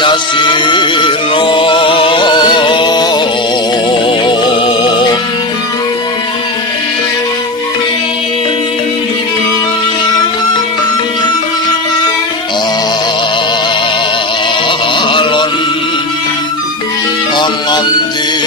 yasira alon angandika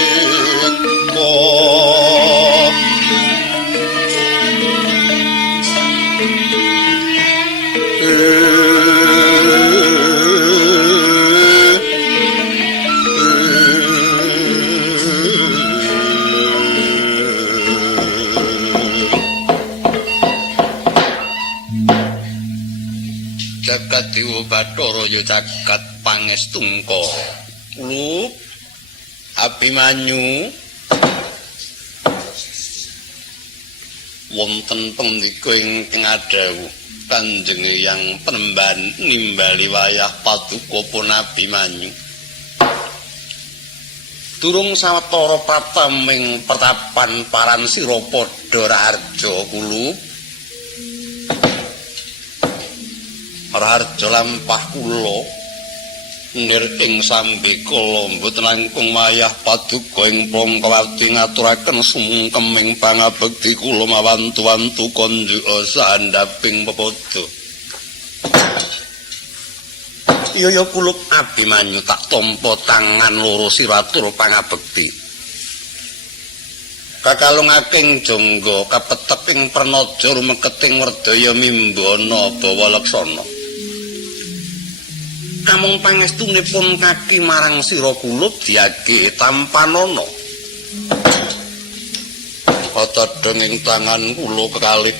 jagat Dewa Bathara ya jagat pangestungka Ulup Abimanyu wonten pendika ingkang adhawuh Kanjeng Hyang Penemban nimbali wayah paduka pun Abimanyu durung sawetara prataming pertapan paran sira padha raharja Kulup raharja lampah kula nir ing sambekala mboten langkung wayah paduka ing prangkawati ngaturaken sumungkeming pangabekti kula mawantu-wantu konjuk sandhaping pepodo iya Kulup Abimanyu tak tampa tangan loro siratur pangabekti kakalungaking jangga kapetek ing pernaja rumeketing werdaya mimbana bawa laksana namung pangestunipun kaki marang sira Kulup diage tampanana katadhang ing tangan kula kekalih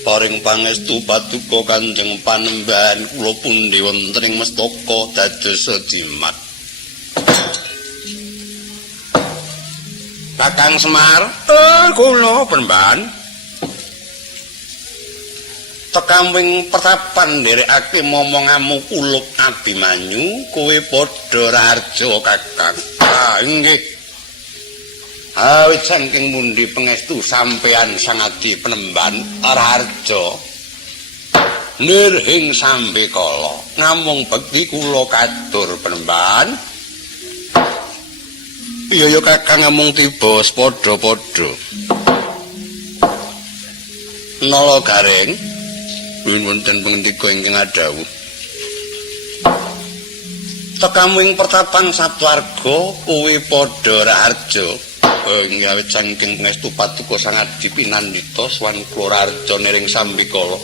paring pangestu paduka Kanjeng Panembahan kula pundi wonten ing mestaka dados jimat Kakang Semar kula Panembahan tekamping pertapan nderekake momongamu Kulup Abimanyu kowe padha raharja Kakang nggih awit saking mundi pangestu sampeyan sangadi Penemban raharja nirhing sambekala namung bekti kula kadur Penemban iya ya Kakang namung tiba padha-padha nala gareng wonten pengendika ingkang adhawuh tekamu ing pertapan Satwarga kowe padha raharja awit saking pangestu paduka sangadi pinandhita swan kula raharja niring sambikala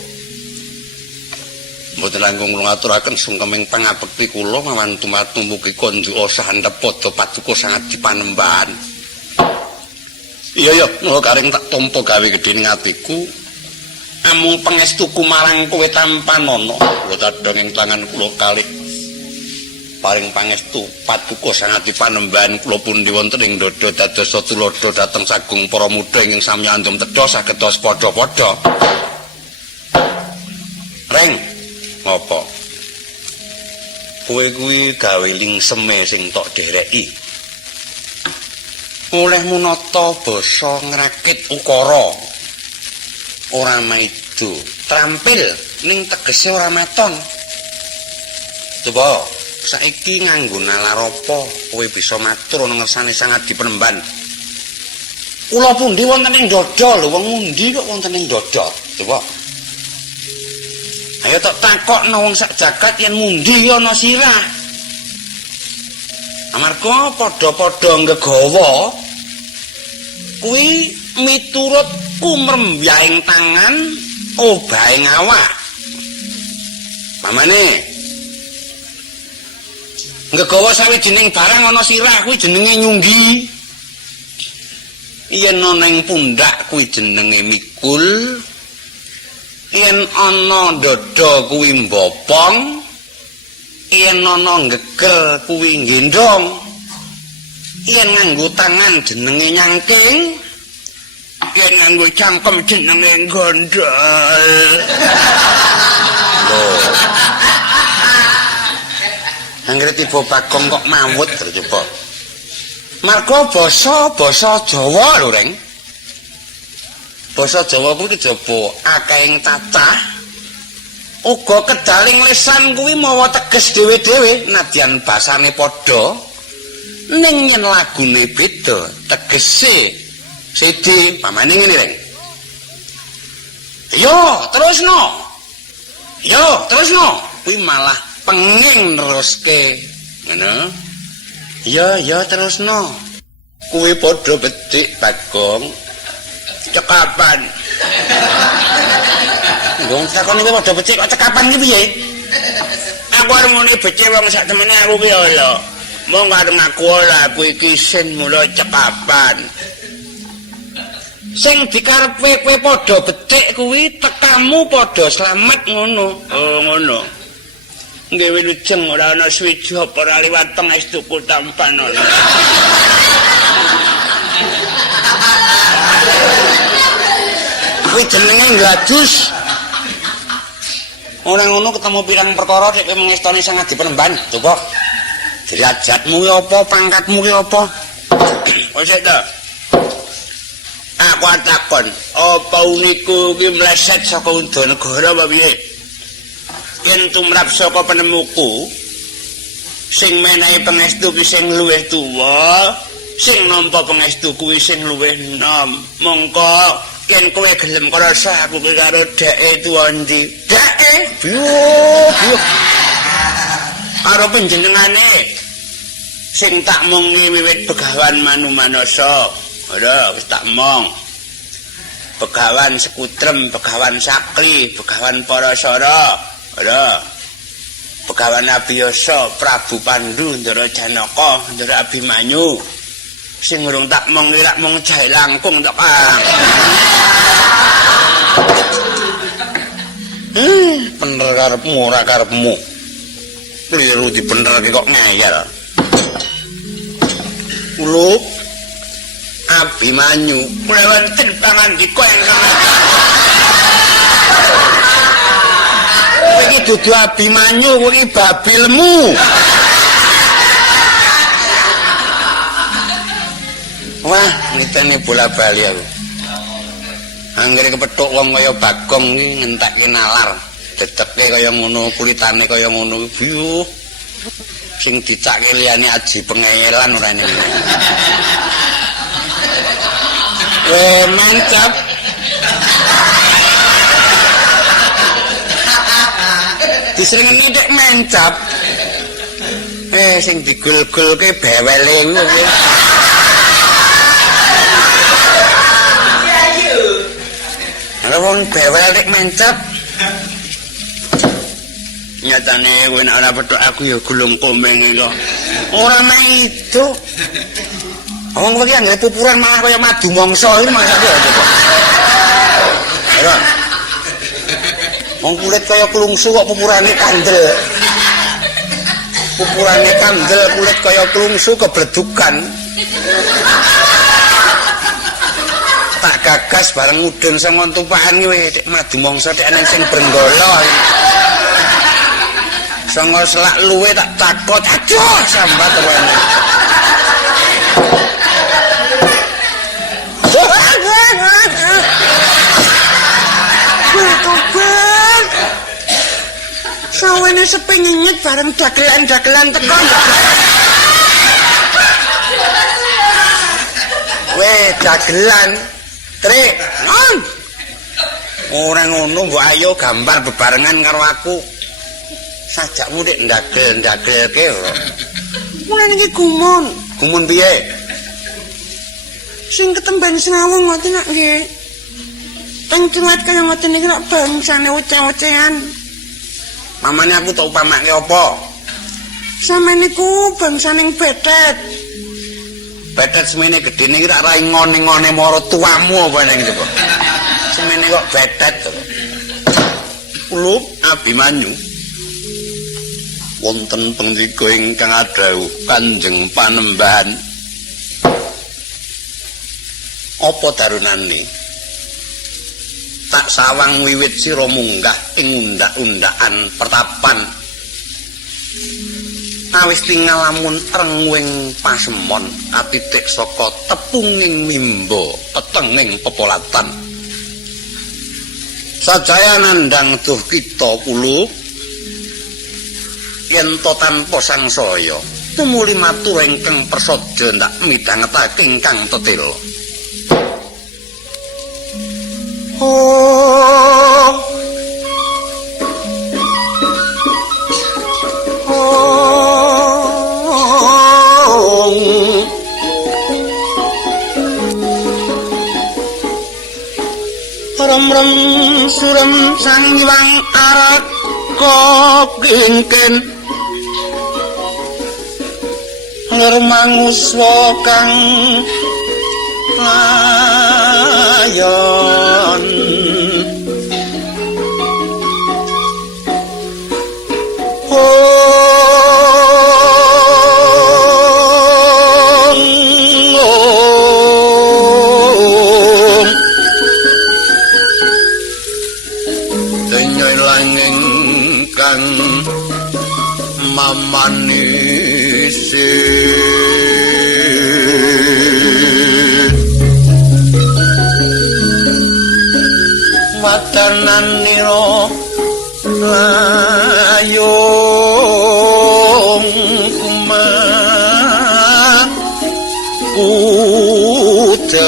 mboten langkung kula ngaturaken sungkeming pangabekti kula mawantu-matu mugi konjuk sandhep padha paduka sangadi Panembahan iya kula kareng tak tampa gawe gedhening atiku amung pangestuku marang kowe tampanana kula tadhang ing tangan kula kalih paring pangestu paduka sangadi Panembahan kula pundi wonten ing dada dados tuladha dhateng sagung para mudha ingkang sami andum tedha sagedos padha-padha Reng ngopo kowe kuwi gawe lingseme sing tok dereki olehmu nata basa ngrakit ukara ora maido trampil ning tegese ora maton coba saiki nganggo nalar apa kowe bisa matur ana ngersane sangadi Penemban kula pundi wonten ing dada lho wong mundi kok wonten ing dada coba ayo tak takokno wong sak jagat yen mundi ana sirah amarga padha-padha nggawa kuwi miturut kumrembyaing tangan obaing awak pamane nggawa sawijining barang ana sirah kuwi jenenge nyunggi yen ana ing pundak kuwi jenenge mikul yen ana dada kuwi mbopong yen ana geger kuwi gendong yen nganggo tangan jenenge nyangking yen nganggo cangkem jenenge gondol anggere tiba Bagong kok mawut coba marga basa Jawa lho Reng basa Jawa kuwi kejaba akehing cacah uga kedaling lesan kuwi mawa teges dhewe-dhewe nadyan basane padha ning yen lagune beda tegese sedi pamane ngene reng yo terusno kuwi malah penging neruske ngono yo terusno kuwi padha becik Bagong cekapan Wong takon iki padha becik kok cekapan iki piye? Aku arep muni becik wong sak temene aku ki lho. Mong arep ngaku ora aku iki isin mula cekapan. Sing dikarepe kowe padha becik kuwi tekamu padha slamet ngono. Oh ngono. Nggih wilujeng ora ana swiji apa ora liwat tengah tuku tampan ono. Kuwi jenenge ngladus. Ora ngono ketemu pirang perkara nek kowe mengestoni sangat dipenemban, coba. Derajatmu ki apa, pangkatmu ki apa? Wis ta. Aku takon, apa uniku ki mleset saka Undhanegara apa piye? Yen tumrap saka penemuku sing menehi pangestu ki sing luwih tuwa, sing nampa pangestu kuwi sing luwih enom. Mongko yen kowe gelem krasa aku ki karo dheke tuwa ndi? Dheke? Biyo. Karo panjenengane sing tak mungi wiwit Begawan Manu Manasa. Ora wis tak mong. Begawan Sekutrem, Begawan Sakli, Begawan Parasara. Ora. Begawan Abiyasa, Prabu Pandhu, Ndara Janaka, Ndara Abimanyu. Sing urung tak mong rak mung jahe langkung tok, Kang. Bener karepmu ora karepmu. Kliru dibenerke kok ngeyel. Ulup Abimanyu mulai wonten pangandika ingkang iki dudu Abimanyu kuwi babi lemu. Wah, nitene bola-bali aku. Anggere kepethuk wong kaya Bagong iki ngentekke nalar, dedeke kaya ngono, kulitane kaya ngono biyu. Sing dicake liyane aji pengeyelan ora ning. Mantap. Disrengeni dek mantap. Sing digul-gulke bewele kuwi. Ana wong bewel dek mantap. Nyatane kowe nek ora petuk aku ya gulung komeng kok. Ora mek itu. Wong iki anggere pupuran malah kaya madu mangsa iki maksudnya apa? Ora. Wong kulit kaya klungsu kok pupurane kandel. Pupurane kandel kulit kaya klungsu kebledukan. Tak gagas bareng mudhun sing tumpakan iki madu mangsa nek ana sing brenggala. Songo selak luwe tak takut aduh sambat rene. Sawene sepi nyenyet bareng dagelan-dagelan teko. Weh, dagelan. Trik, non. Ora ngono mbok ayo gambar bebarengan karo aku. Sajakmu nek ndagel-ndagelke ora. Mulane iki gumun. Gumun piye? Sing ketemben sinawung ngoten nak nggih. Teng cuwat kaya ngoten iki nek bangsane oceh-ocehan. Mamane aku tak upamake apa? Sampeyan niku bangsaning betet. Betet semene gedene iki rak rai ngone-ngone mara tuamu apa ning coba. Semene kok betet to. Ulup Abimanyu. Wonten pangandika ingkang adhawuh Kanjeng Panembahan. Apa darunane? Tak sawang wiwit sira munggah ing undak-undakan pertapan. Awis tinggal lamun rengwing pasemon atitik saka tepunging mimba petenging pepolatan. Sajaya nandhang duh kita kula yen to tanpa sangsaya tumuli matur ingkang prasaja ndak midhangetake ingkang tetela. Ram suram sangiwang araka kingken lur manguswa kang layon mamanisi watanan nira layung kumah udam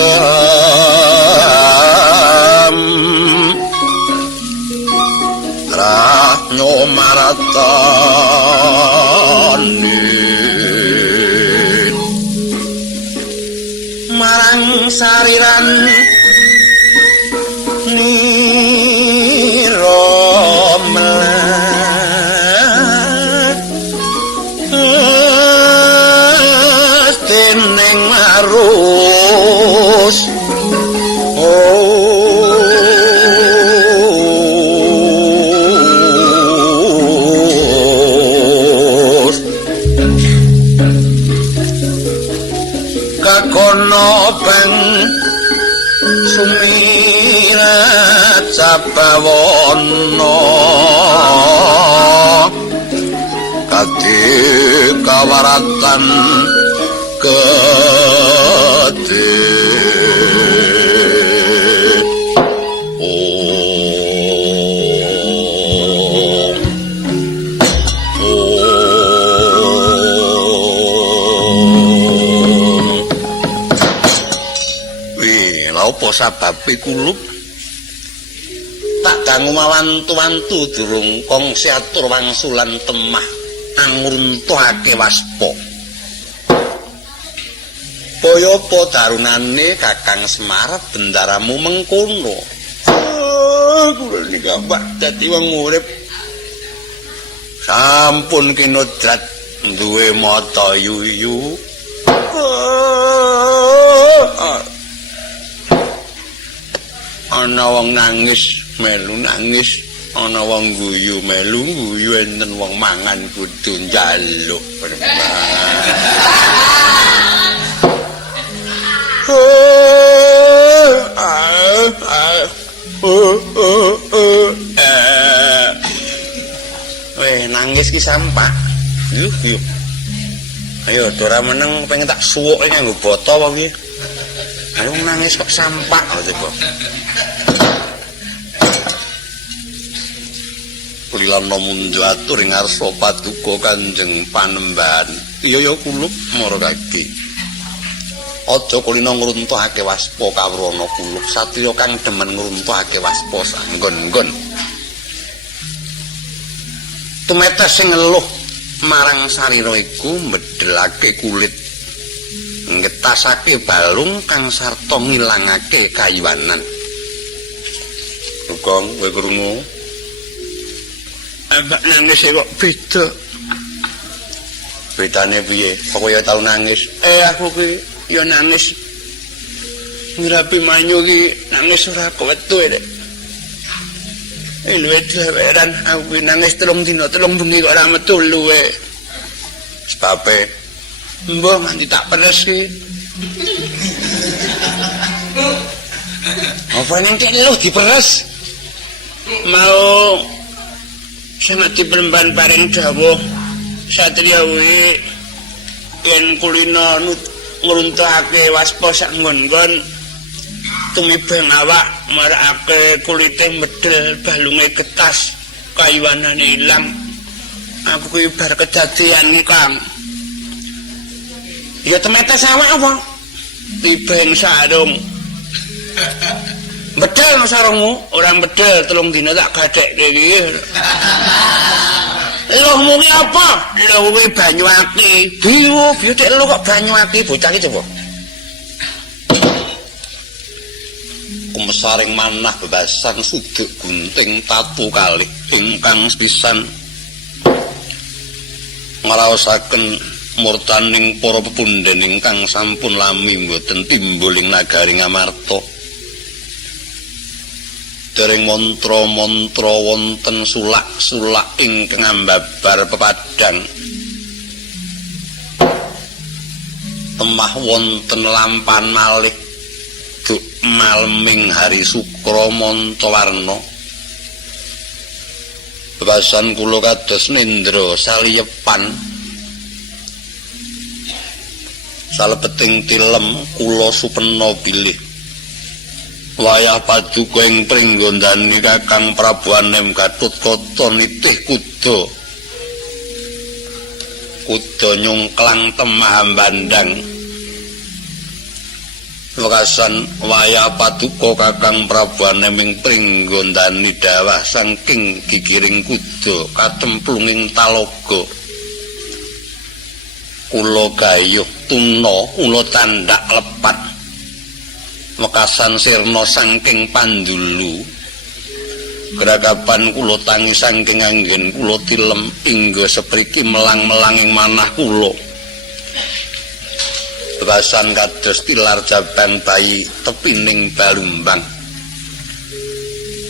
ranyo maratani marang sariran nira melat dening marus kakono bang sumirat sabawana kadi kawaratan gede apa sababe kulup tak dangu mawantu-wantu durung kongsi atur wangsulan temah angruntuhake waspa kaya-apa darunane Kakang Semar bendaramu mengkono kula niki ambak dadi wong urip sampun kinodrat duwe mata yuyu ana wong nangis melu nangis ana wong guyu melu guyu enten wong mangan kudu njaluk nangis ki sampah yuk ayo ora meneng pengen tak suwuk nganggo botol apa piye ayo nangis kok sampah coba Kulilana mundhu atur ing ngarsa paduka Kanjeng Panembahan. Iya ya kulup mara kaki. Aja kulina ngruntuhake waspa kawrana kulup satriya kang demen ngruntuhake waspa sanggon-nggon. Tumetes sing ngeluh marang sarira iku mbedhelake kulit. Ngetasake balung kang sarta ngilangake kayiwanan. Dukong kowe krungu. Abak nangis kok beda. Bedane piye? Apa ya tau nangis? Aku ki ya nangis. Ngirapi manyu ki nangis ora kewetu rek. Luwe dheweran aku nangis 3 dina 3 bengi kok ora metu luwe. Sebabe mbah nganti tak peres ki. Apa ning lu diperes? Mau sangat diperemban bareng dawuh satriya kuwi yen kulina ngruntuhake waspa sak nggon-nggon tumibeng awak marakake kulite medel balunge getas kayuanane ilang aku kuwi bar kedadian Kang ya temetes awak apa tibeng sarung bedel sarungmu orang bedel 3 dina tak gadekke iki lho ki apa lho kuwi banyu aki biyo cek lho kok banyu aki bocah iki coba kumesaring manah bebasan suduk gunting tatu kalih ingkang sepisan ngraosaken murtaning para pepundhen ingkang sampun lami mboten timbul ing nagari Ngamarta dereng mantra-mantra wonten sulak-sulak ingkang ambabar pepadang temah wonten lampan malih duk maleming hari Sukra Mantawarna bebasan kula kados nendra saliyepan salebeting tilem kula supena bilih wayah paduka ing pringgondani Kakang Prabu Anem Gatotkaca nitih kuda nyungklang temah bandang wekasan wayah paduka Kakang Prabu Anem ing pringgondani dawah saking gigiring kuda katemplunging talaga kula gayuh tuna kula tandak lepat mekasan sirna saking pandulu geragapan kula tangi saking anggen kula tilem ingga sepriki melang-melanging manah kula bebasan kados tilar jabang bayi tepining balumbang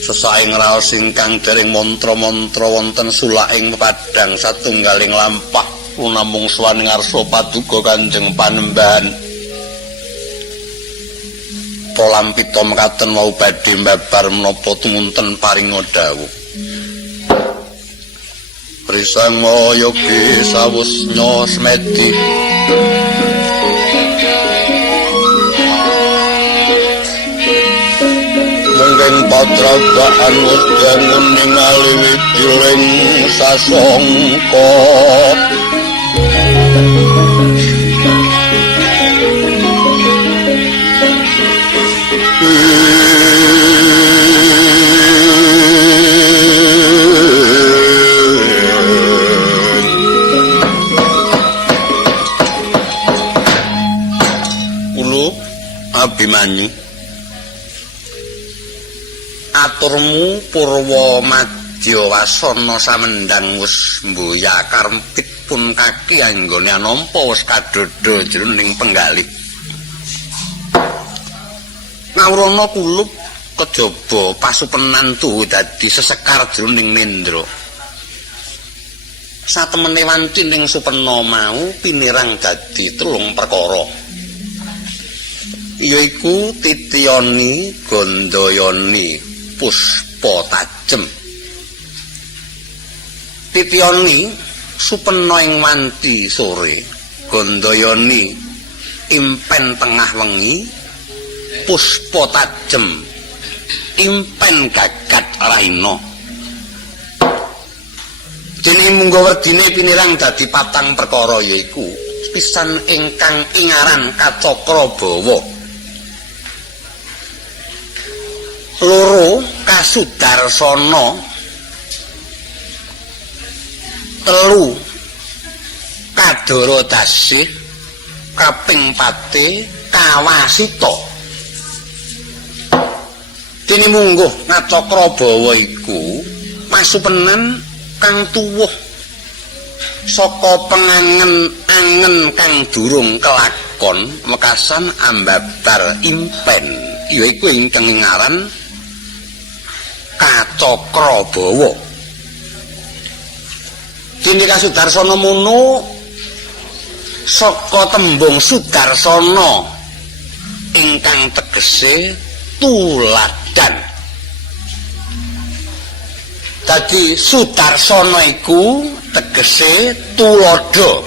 sesaing raos ingkang dereng mantra-mantra wonten sulaking pepadang satunggaling lampah namung swaning ngarsa paduka Kanjeng Panembahan polampita mekaten wau badhe mbabar menapa tumunten paringa dawuh Risang Mayogi sawusnya semedi mungking patrabaan wis dangun ningali widiling sasongko Abimanyu aturmu Purwa Madya Wasana samendang wis mboya karempit pun kaki anggone nampa wis kadada jroning penggalih ngawrana kulup kejaba pasupenan tuhu dadi sesekar jroning nendra satemene wanci ning supena mau pinirang dadi 3 perkara yaiku Titiyani Gandayani Puspa Tajem Titiyani supena ing wanci sore Gandayani impen tengah wengi Puspa Tajem impen gagat raina dene munggo werdine pinirang dadi 4 perkara yaiku pisan ingkang ingaran Kacakra Bawa loro Kasudarsana 3 Kadara Dasih kaping 4 Kawasita dene mungguh Kacakra Bawa iku pasupenan kang tuwuh saka pengangen-angen kang durung kelakon mekasan ambabar impen yaiku ingkang ngaran Kacakra Bawa dene Kasudarsana mono saka tembung Sudarsana ingkang tegese tuladan dadi Sudarsana iku tegese tulodo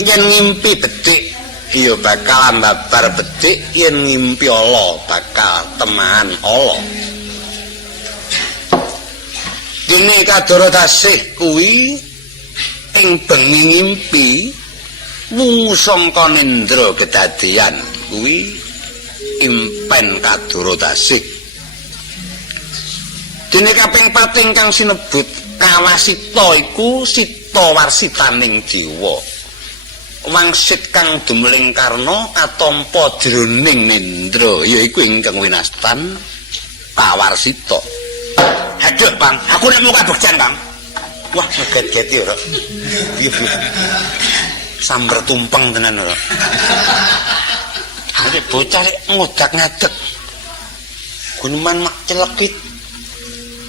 yen ngimpi bedhik iya bakal mbabar becik yen ngimpi ala bakal temahan ala. Dene Kadara tasih kuwi ing bengi ngimpi wungu sangka nendra kedadian kuwi impen Kadara tasih. Dene kaping 4 ingkang sinebut Kawasita iku sita warsitaning jiwa. Wangsit kang dumeling karna katampa jroning nendra yaiku ingkang winastan Kawarsita. Aduh, Bang, aku nek mau kabegjan, Bang. Wah, ngeget-geti ora. Iya. Samber tumpeng tenan ora. Arek bocah rek ngodak-ngadeg. Guneman mak celekit.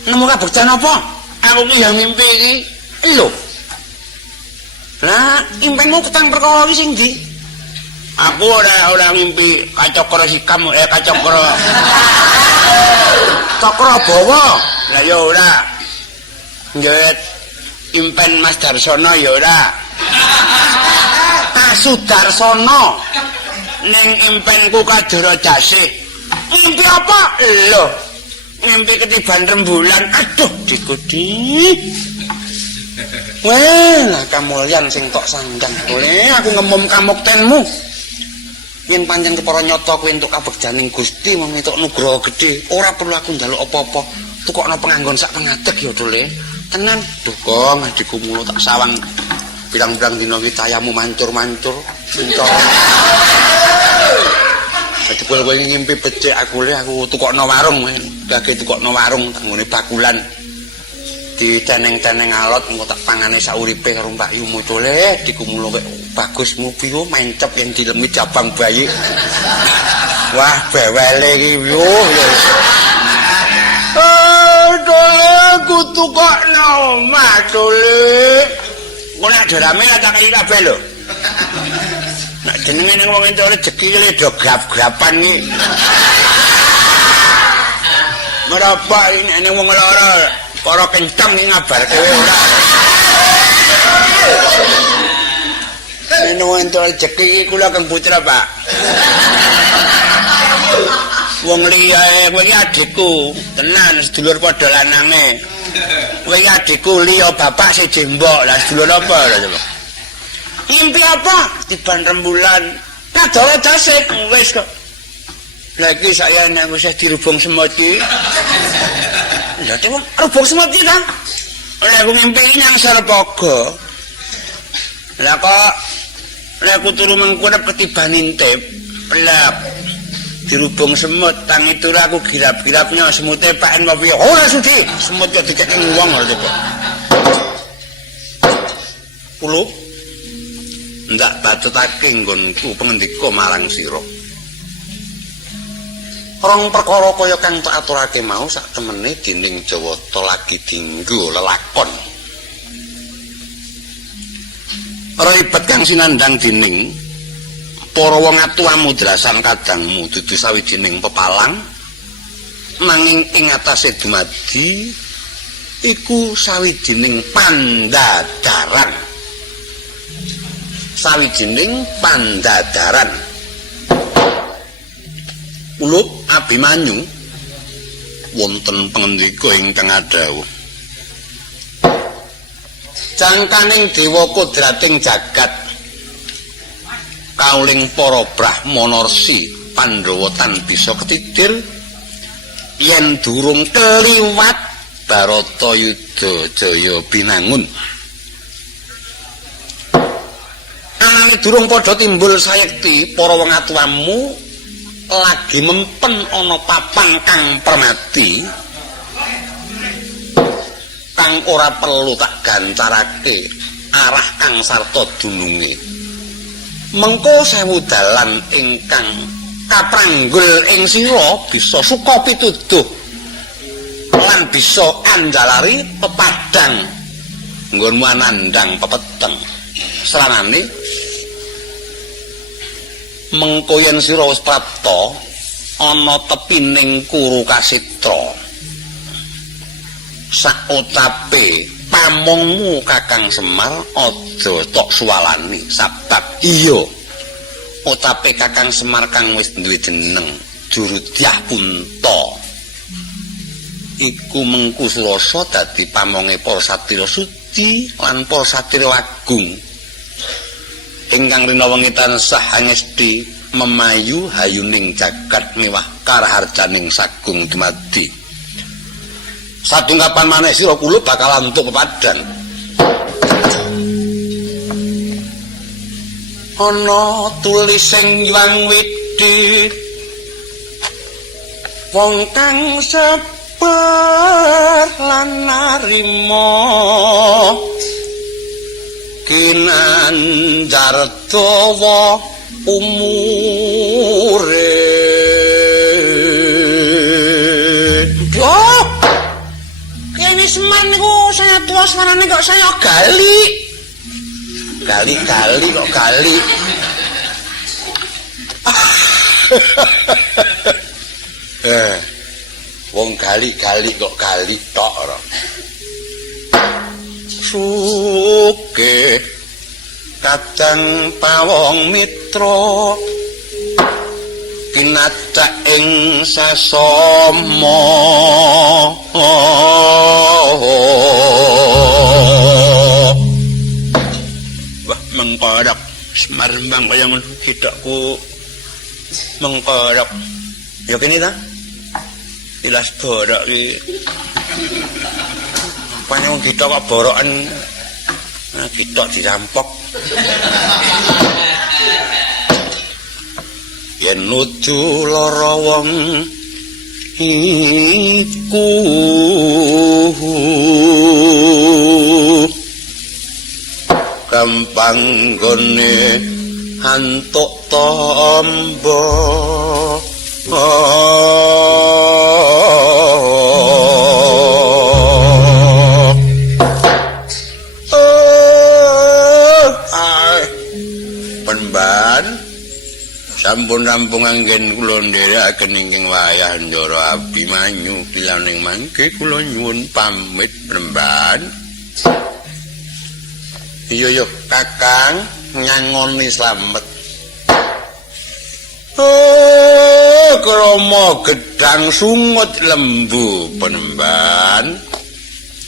Nemu kabegjan apa? Aku ki yang mimpi iki. Lho. Lah, impenmu ketang perkara iki sing ndi? Aku ora ngimpi kacakra sikam kacakra. Cakra bawa. Lah ya ora. Nggih. Impen Mas Darsono ya ora. Sudarsono. Ning impenku Kadara Jasih. Ngimpi apa? Lho. Ngimpi ketiban rembulan. Aduh, dikudi. Weh, lah kamulyan sing tok sanggang. Oleh aku ngemum kamuktenmu. Yen pancen kepara nyata kowe entuk kabegjaning Gusti mung entuk nugraha gedhe, ora perlu aku njaluk apa-apa. Tukokno penganggon sak pengadeg ya, Dole. Tenan, duh Kong, adikku mulo tak sawang pirang-pirang dina iki cayamu mancur-mancur. Dadi kowe ngimpi becik aku tukokno warung, gage tukokno warung tak nggone bakulan. Diceneng-ceneng alot engko tak pangane sauripe karo Mbak Yu Dole dikumulo kek bagusmu piye mencep yang dilemi jabang bayi. Wah, bewele iki yo. Dole kudu kok omah Dole. Kok nek derame tak kei kabeh lho. Nek jenenge ning wong entuk rejeki le do grap-grapan iki. Merapa ini wong lara. Para kencang iki ngabarke ora. Nek entuk rejeki iki kula Kang Putra, Pak. Wong liya kowe iki adikku, tenan sedulur padha lanange. Kowe iki adikku liya bapak siji mbok. Lah sedulur apa lho coba? Ngimpi apa? Tiban rembulan. Kadara Jasih wis kok. Lah iki saya nek wis dirubung semut iki. Lah temen rubung semut iki kan. Lah aku ngimpi nang Serpaga. Lah kok lek aku turu mengkurep ketiban intip. Pelap. Dirubung semut tangi turu aku girap-girapnya semute paen apa piye ora sudi semut kok dicek ning wong lho coba kulo ndak batutake nggonku pengendika marang sira rong perkara kaya kang tak aturake mau sak temene dening Jawata lagi dienggo lelakon ribet kang sinandang dening para wong atuwamu drasan kadangmu dudu sawijining pepalang nanging ing atase dumadi iku sawijining pandadaran Ulup Abimanyu wonten pangendika ingkang adhawuh jangkaning dewa kodrating jagat kauling para Brahmana Resi Pandhawa tan bisa ketidir yen durung keliwat Baratayuda Jaya binangun anane durung padha timbul sayekti para wong atuwamu lagi mempen ana papan kang permati kang ora perlu tak gancarake arah kang sarta dununge mengko sewu dalan ingkang kapranggul ing sira bisa suka pituduh lan bisa andalari pepadang nggonmu anandang pepeteng seranane mengko yen sira wis prapta ana tepining Kuru Kasitra sak ucape pamongmu Kakang Semar aja tok suwalani sabab iya Utape Kakang Semar kang wis duwe jeneng Jurudyah Punta. Iku mengku Surasa dadi pamonge para satira suci lan para satira agung. Ingkang rina wengi tansah angesti memayu hayuning jagat miwah karaharjaning sagung dumadi. Sadungkapan maneh sira kula bakal antuk pepadhan. Ana tulising Hyang Widi wong kang sabar lan narima kinanjar dawa umure. Yo kene Semar niku saya tua suarane kok saya gali. Gali kok gali. Wong gali kok gali tok ora. Suke kadang pawong mitra kinacak ing sesama. Mengkorak Semar Rembang kaya ngono kidakku mengkorak ya kene ta tilas borok iki apane wong kita kok borokan kita dirampok yen nuju lara wong iku gampang gone antuk tombo. Penban sampun rampung anggen kula nderekaken ingkang wayah Ndara Abimanyu pilaning mangke kula nyuwun pamit Penban. Iya Kakang nyangoni slamet. Krama gedang sungut lembu Penemban.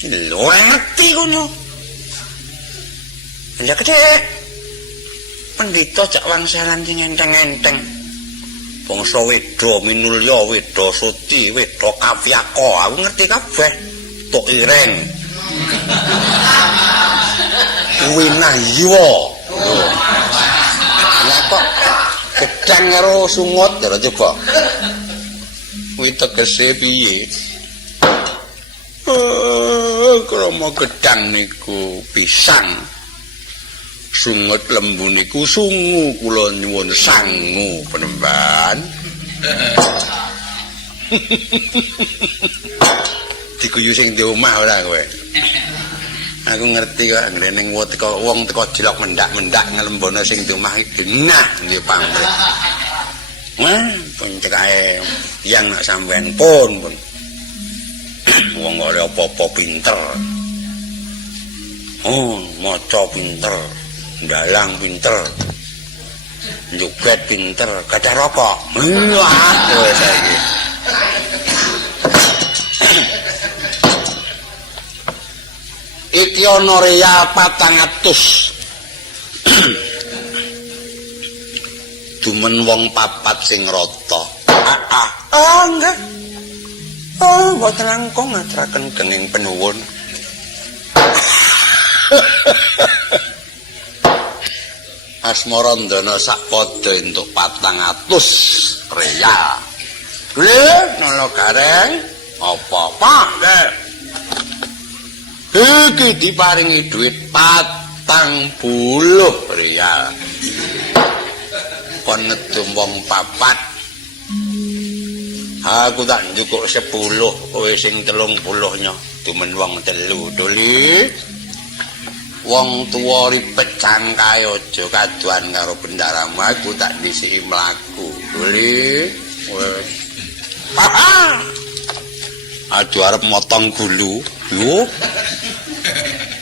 Lho ngerti ngono. Ya gede. Pendhita jak wangsalan sing enteng-enteng. Bangsa Weda minulya, Weda Suci, Weda Kavyaka, aku ngerti kabeh. Tok ireng. Winaywa. Lah kok gedang karo sungut ya coba. Kuwi tegese piye? Krama gedang niku pisang. Sungut lembu niku sungu kula nyuwun sangu Penemban. Diguyu sing di omah ora kowe. Aku ngerti kok ngene wong teko jelok mendak-mendak ngelembono sing di omah iki nah nggih pamrih. Wah, pun cekae yang nak sampean pun. Wong kok apa-apa pinter. Oh, maca pinter, ndalang pinter. Joget pinter, kacar rokok. Wah, kowe saiki. Iki ana reya 400. Dumen wong papat sing rata. Enggak. Mboten langkung ngaturaken gening penuwun. Asmarandana sakpada entuk 400 reya. Lho, nolo gareng apa-apa, Dek. Iki diparingi duit 40 real. Kon ngedum wong papat. Aku tak njukuk 10, kowe sing 30-nya dumen wong 3 doli. Wong tuwa ripet cangkae aja kaduan karo bendaramu, aku tak disiki mlaku. Doli. Wes. Aduh arep motong gulu. Lho.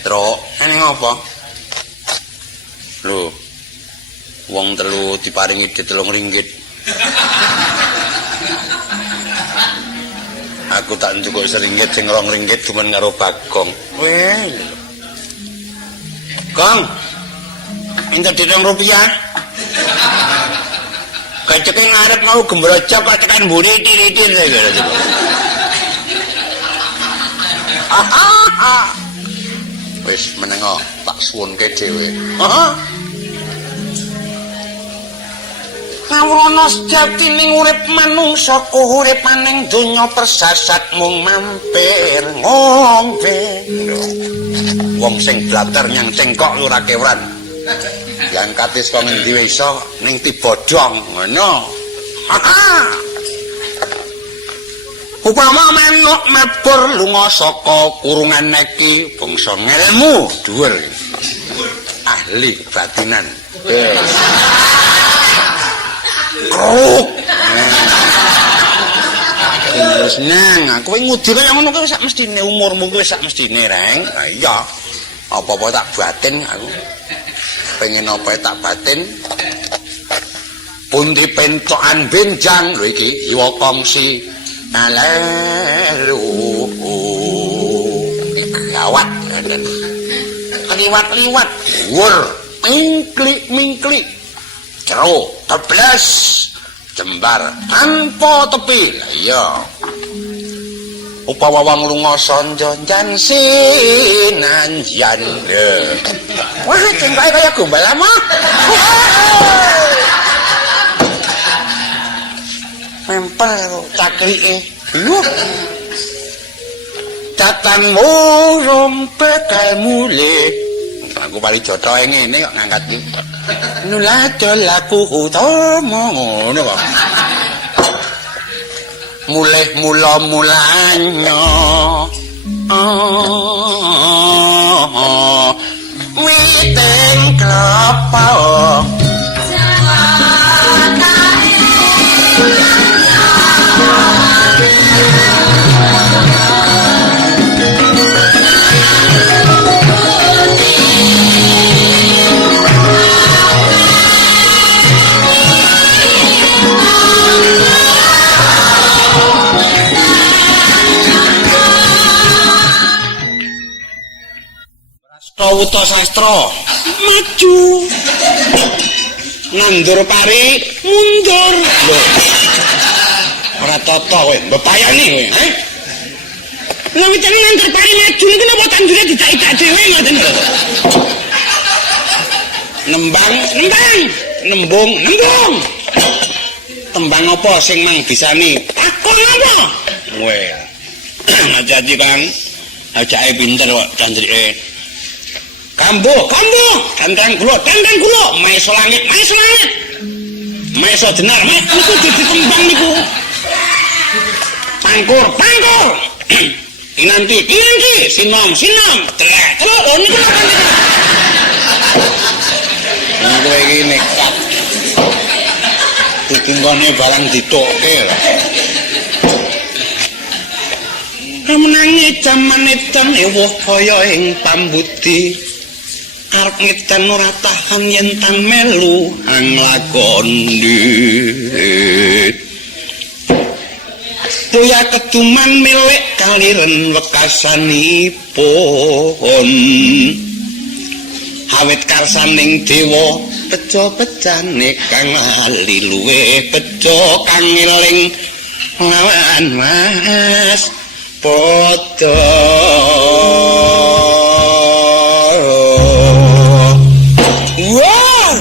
Truk, ini ngapa? Lho. Wong telu diparingi Rp3. Aku tak njukuk Rp1 sing Rp2 dumen karo Bagong. Weh. Kang. Minta Rp2. Kaceke ngarep mau gembrojok kok tekan mburi tiritir saya. Wis menengo tak suwunke dhewe. Kawrana sejatining urip manungsa urip maning donya persasat mung mampir ngombe. Wong sing blater nyang cengkok ora kewan. Yang katis kok ngendi wae iso ning tibodong ngono. Upama manuk mabur lunga saka kurungan iki bangsa ngelmu dhuwur. Ahli batinan. Kruk. Wis nang, kowe ngudi kaya ngono kuwi sak mestine umurmu kuwi sak mestine, Reng. Ha iya. Apa-apa tak batin aku. Pengen apa tak batin. Pundi pentokan benjang lho iki iwa kongsi. Alalu. Gawat. Liwat-liwat. Wur. Mingklik-mingklik. Jero, teblas, jembar, tanpa tepi. Iya. Upawa wong lunga sanja jan sinanjan. Wah, cengkae kaya gombal ama. Mempel caklike. Yuh. Catanmu rompekal mulih. Aku bali jotho ngene kok ngangkat iki. Nuladol laku utama ngono kok. Mulih mula-mulanya. Witing klapa. Wuta sastra maju nandur pari mundur lho ora tata kowe mbepayane kowe lha witane nandur pari maju niku napa tanjure dicak-cak dhewe ngoten lho nembung tembang apa sing mang bisani takon apa kowe ngaji Kang ajake pinter kok candrike Kambo, tandang kula, maeso langit, maeso jenar, niku dadi kembang niku. Pangkur, inanti, sinom, telek, lho niku lho. Niku iki nekat. Ditinggone barang ditokke lho. Menangi jaman edan ewuh kaya ing pambudi. Arep ngedan ora tahan yen tan melu anglakoni Toya keduman milik kaliren wekasanipun awit karsaning dewa peco-pecane kang ali luwih peco kang eling lawan mas padha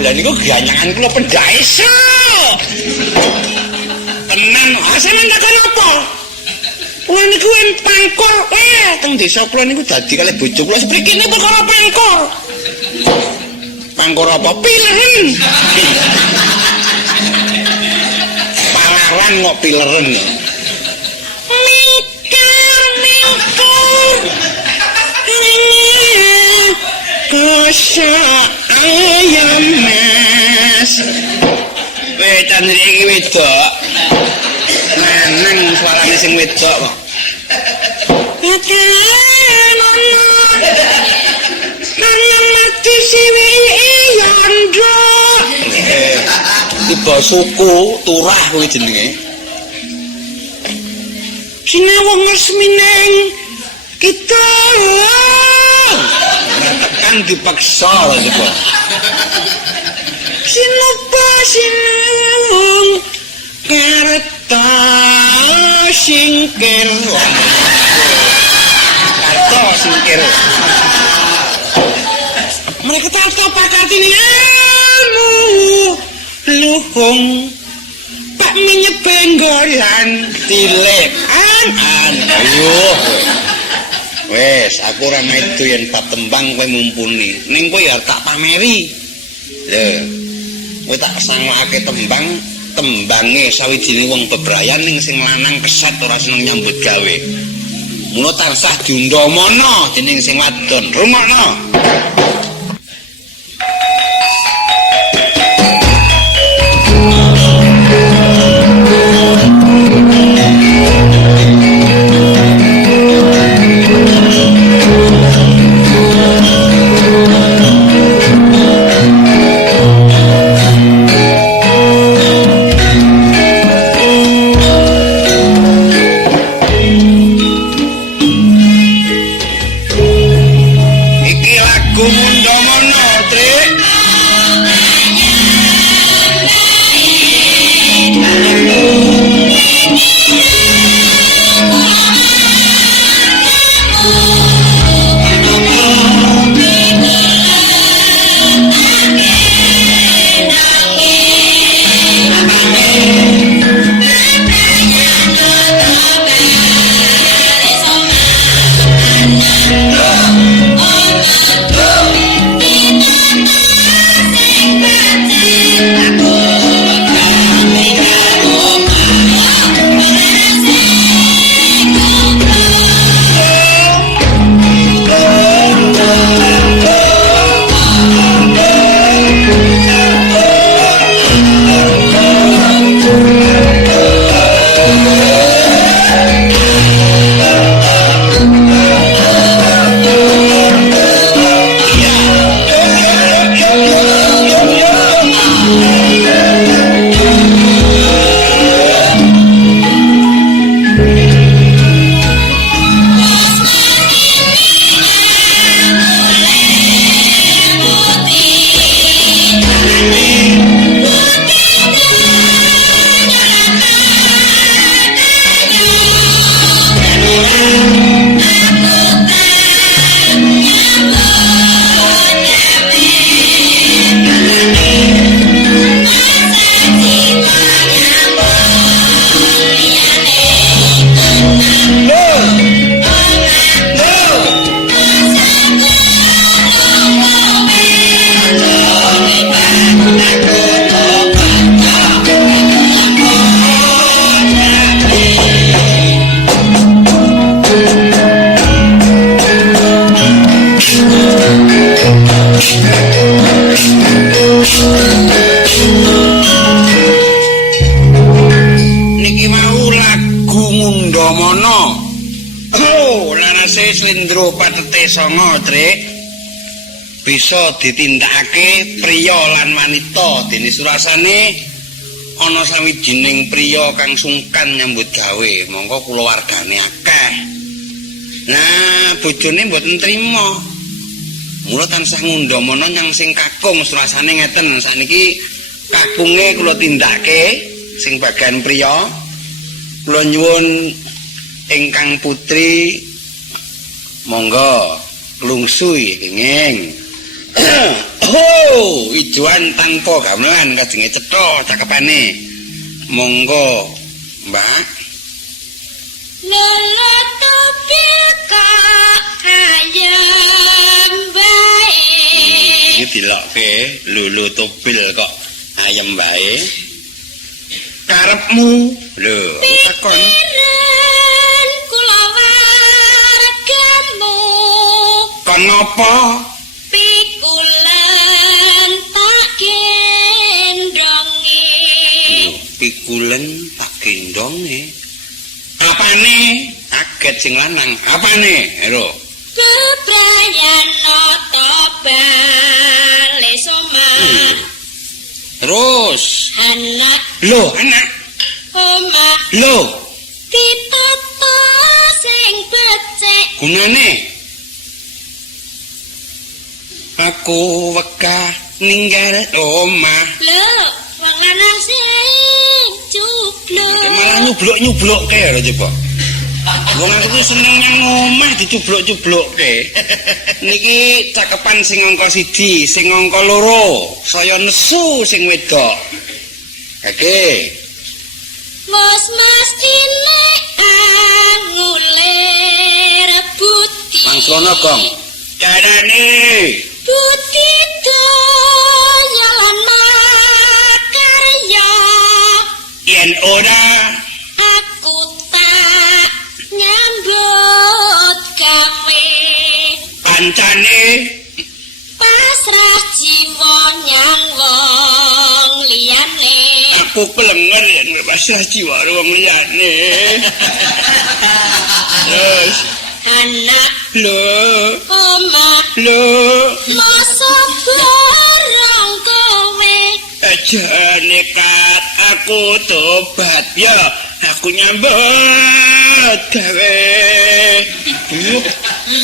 lah niku ganyangan kula pendaesa. Tenan, asemen takon apa? Kula niku pangkor, teng desa kula niku dadi kalih bojo kula sepriki niku perkara pangkor. Pangkor apa? Pileren. Palaran kok pileren. Kosha ayam mes wetan iki wedok meneng suarane sing wedok kok nang mati siwi yandra merga suku turah kuwi jenenge. Sinawang resmining kita tekan dipaksa lho coba. Sinapa sinawang kereta singkir. Karto singkir. Mereka tahu pakartine ilmu luhung pak menyepenggolan tilik an ayo wes aku ora metu yen bab tembang kowe mumpuni ning kowe ya tak pameri lho kowe tak sangake tembange sawijining wong bebrayan ning sing lanang kesat ora seneng nyambut gawe mula tansah diundhamana dening sing wadon rungokno. Slendro patete sanga Trik bisa ditindakake priya lan wanita dene surasane ana sawijining priya kang sungkan nyambut gawe mongko kulawargane akeh. Nah bojone mboten trima mula tansah ngundhamana nyang sing kakung surasane ngeten sakniki kakunge kula tindakake sing bagian priya kula nyuwun ingkang putri monggo klungsui kenging. Oh, ijuan tanpa gamelan kajenge cetha cakepane. Monggo, Mbak. Lolo topika ayam bae. Iki dilokke lulu topil kok ayam bae. Karepmu lho, takon. Kon ngopo? Pikulen tak gendongi. Pikulen tak gendongi. Apane? Kaget sing lanang. Apane? Lho. Bebrayan nata bale soma. Terus Ana Lho, anak. omah Lho, ditata sing becik gunane aku wegah ninggal omah. lho wong lanang sing cubluk Malah nyubluk-nyublukke lho coba. Wong aku ki seneng nang omah dicubluk-cublukke. Niki cakepan sing angka 1, sing angka 2, saya nesu sing wedok. Oke. Mas mestine angulir buti Mangsono, Gong. Carane buti dolan makarya yen ora aku tak nyambut gawe pancane pasrah jiwa nyang wong liyane aku kelengen yen pasrah jiwa wong liyane. Terus anak lho, omah lho, masa barang kowe aja nekat aku tobat ya, aku nyambut gawe.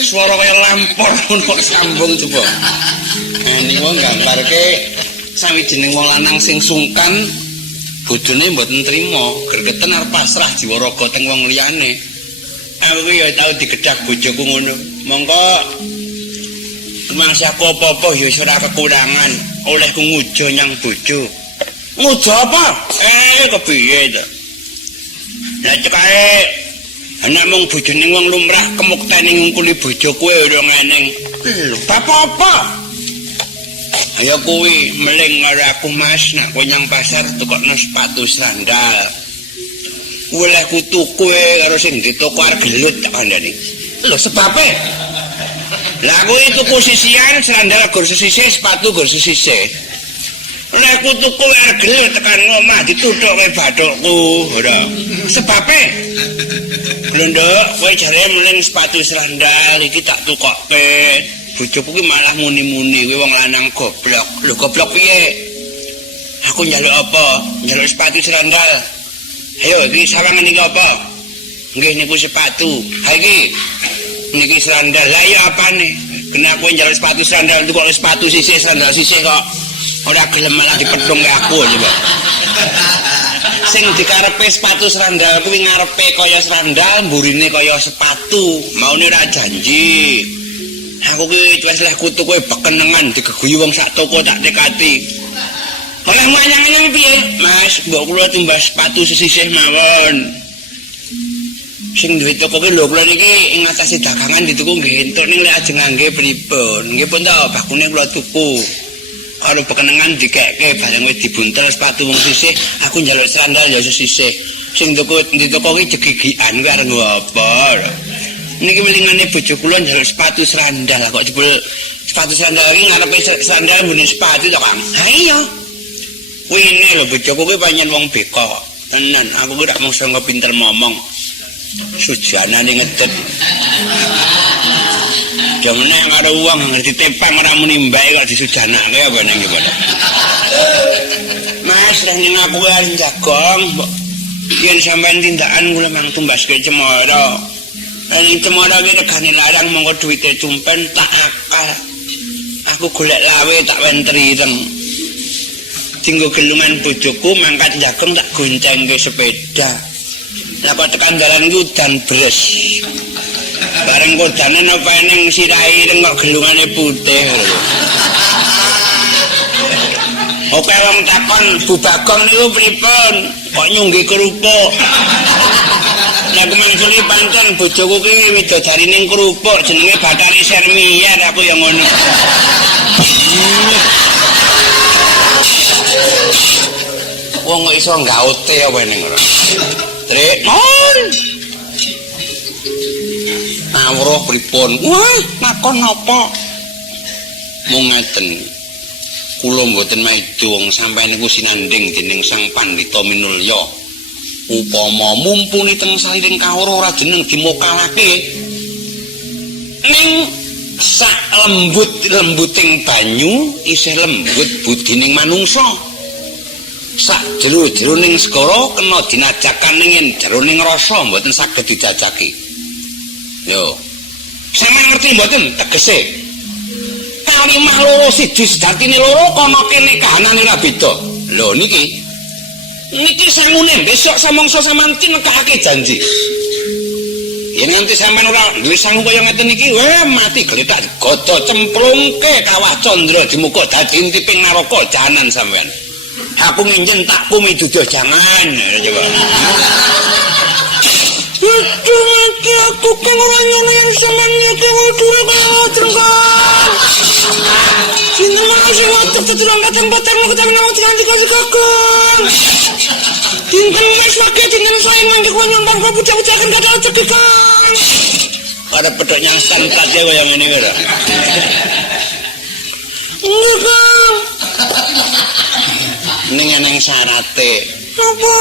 Suara kaya lampor kok sambung coba. Nah niku nggambarke sawijining wong lanang sing sungkan bojone mboten trima, gregeten arep pasrah jiwa raga teng wong liyane. Aku ya tau digedhak bojoku ngono. Mongko mangsa aku apa-apa ya ora kekurangan, olehku ngujo nyang bojo. Ngujo apa? Kepiye to? Lah cekae ana mung bojone wong lumrah kemukteni ngungkuli bojo kowe ora ngeneng. Lho, apa-apa? Ayo kuwi meling karo aku Mas, nak kowe nyang pasar tukokno sepatu sandal. Olehku tuku karo sing di toko argelut tak kandhani. Lho sebabe? Lah kuwi tuku sisian sandal gur sisih, sepatu gur sisih. Olehku tuku argelut tekan omah dituthuk bathukku, ora. Sebabe? Lho nduk, kowe jare meling sepatu sandal iki tak tukokke. Bojoku ki malah muni-muni kowe wong lanang goblok. Lho goblok piye? Aku njaluk apa? Njaluk sepatu sandal. Ayo iki sawangan iki apa? Nggih niku sepatu. Ha iki niki sandal. Lah iya apane? Kena kowe njaluk sepatu sandal itu kok sepatu sisih sandal sisih kok ora gelem malah dipethung ke aku coba. Sing dikarepe sepatu sandal kuwi ngarepe kaya sandal, mburine kaya sepatu. Maune ora janji. Aku ki wis leh kutu kowe bekenengan digeguyu wong sak toko tak tekati. Oleh manyang-manyang piye? Mas, mbok kula tumbas sepatu sisih mawon. Sing duwe toko ki lho kula niki ing ngatasi dagangan dituku nggih entuk ning lek ajeng ngangge pripun. Nggih pun to bakune kula tuku. Karo bekenengan dikekke bareng wis dibuntel sepatu wong sisih, aku njaluk sandal ya sisih. Sing toko di toko ki jegigian kuwi arep apa? Niki melingane bojo kula njaluk sepatu sandal kok jebul sepatu sandal iki ngarepe sandal mbune sepatu to, Kang. Ha iya. Kuwi ngene lho bojoku kuwi pancen wong beka kok. Tenan, aku ki rak mung sanga pinter ngomong. Sujanane ngedet. Jamane karo wong ngerti tepang ora muni mbae kok disujanake apa nang iki, Pak. Mas, ning aku ki arep jagong, mbok. Yen sampean tindakan kula mang tumbaske cemara. Ning cemara ki regane larang mongko duwite cumpen tak akal. Aku golek lawe tak wentri ireng. Dinggo gelungan bojoku mangkat jagong tak goncengke sepeda. Lah kok tekan dalan iki udan bres. Bareng kodane napa ning sirahe ireng kok gelungane putih. Oke wong takon Bu Bagong niku pripun? Kok nyunggi kerupuk. Lah kemangsuli pancen bojoku ki widodari ning kerupuk jenenge Bathari Sermiar aku yang ngono. Wong kok iso gaute apa ning ngono. Trik, mon. Awruh pripun? Wah, nakon napa? Mung ngaten. Kula mboten maido wong sampeyan niku sinanding dening Sang Pandhita Minulya. Upama mumpuni teng saliring kawruh ora jeneng dimokalake. Ning sak lembut-lembuting banyu isih lembut budining manungsa. sak jero-jeroning segara kena dinajakan ing jeroning rasa mboten saged dijajaki. Yo. Sampeyan ngerti mboten tegese? Kalimah loro siji sejatine loro kono kene kahanane ra beda. Lho niki sangune besok samangsa samantin nekake janji. Yen nganti sampean ora duwe sangu kaya ngeten iki, mati gletak godo cemplungke kawah candra di muka dadi intiping neraka jahanan sampean. Aku nginjen tak kumi duduh jangan. Coba. Itu mati aku kan ora nyono yang sampeyan iki waduh kaya trengkang. Sing masih waktu teturang batang-batang ketemu nang janji kakang. Dinten mes lagi dinten sayang mangke kowe nyombang kok bucah-bucahan kata cekik Kang. Ada pedok yang santat ya kaya ngene kira. Nggih Kang. Ning eneng syarate. Apa?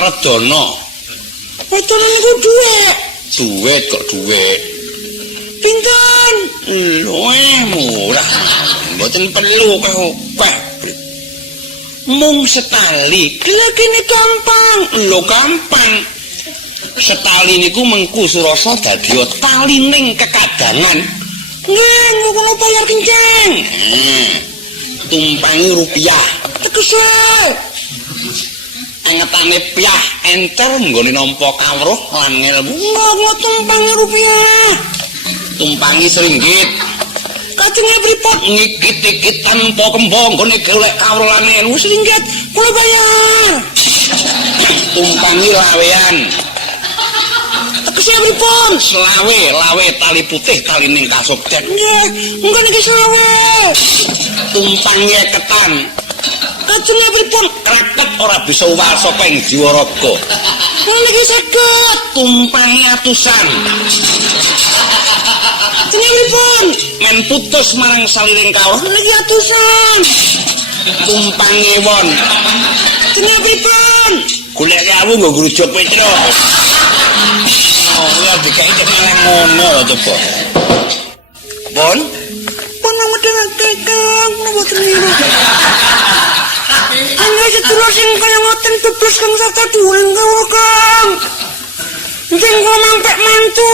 Redono. Redono niku dhuwit. Dhuwit kok dhuwit. Pinten? Luwih murah. Mboten perlu akeh. Mung setali. Lha kene gampang. Lho gampang. Setali niku mengku surasa dadi talining kekadangan. Nggih, ngono bayar kenceng. Tumpangi rupiah. Tegese. Angetane piah enter nggone nampa kawruh lan ngelmu. Nggak tumpangi rupiah. Tumpangi seringgit. Kajenge pripun ngikit-ikit tanpa kembang gone golek kawulane wis ringgit kula bayar. Tumpangi lawean. Tegese pripun? Selawe, lawe tali putih talining kasukdet. Nggih, mengko niki selawe. Tumpangi ketan. Kajenge pripun? Kraket ora bisa uwal saka ing jiwa raga. Niki saged tumpangi atusan. Pripun? Men putus marang saliring kawah niki atusan. Tumpang ewon. Jenenge pripun? Golek awu nggo grujuk Petro. Oh, ora dikai malah ngono lho coba. Pun? Pun ngedengake Kang, mboten niru. Angga sedulur sing kaya ngoten bebas Kang sarta dhuwur Kang. Sing kula mampek mantu.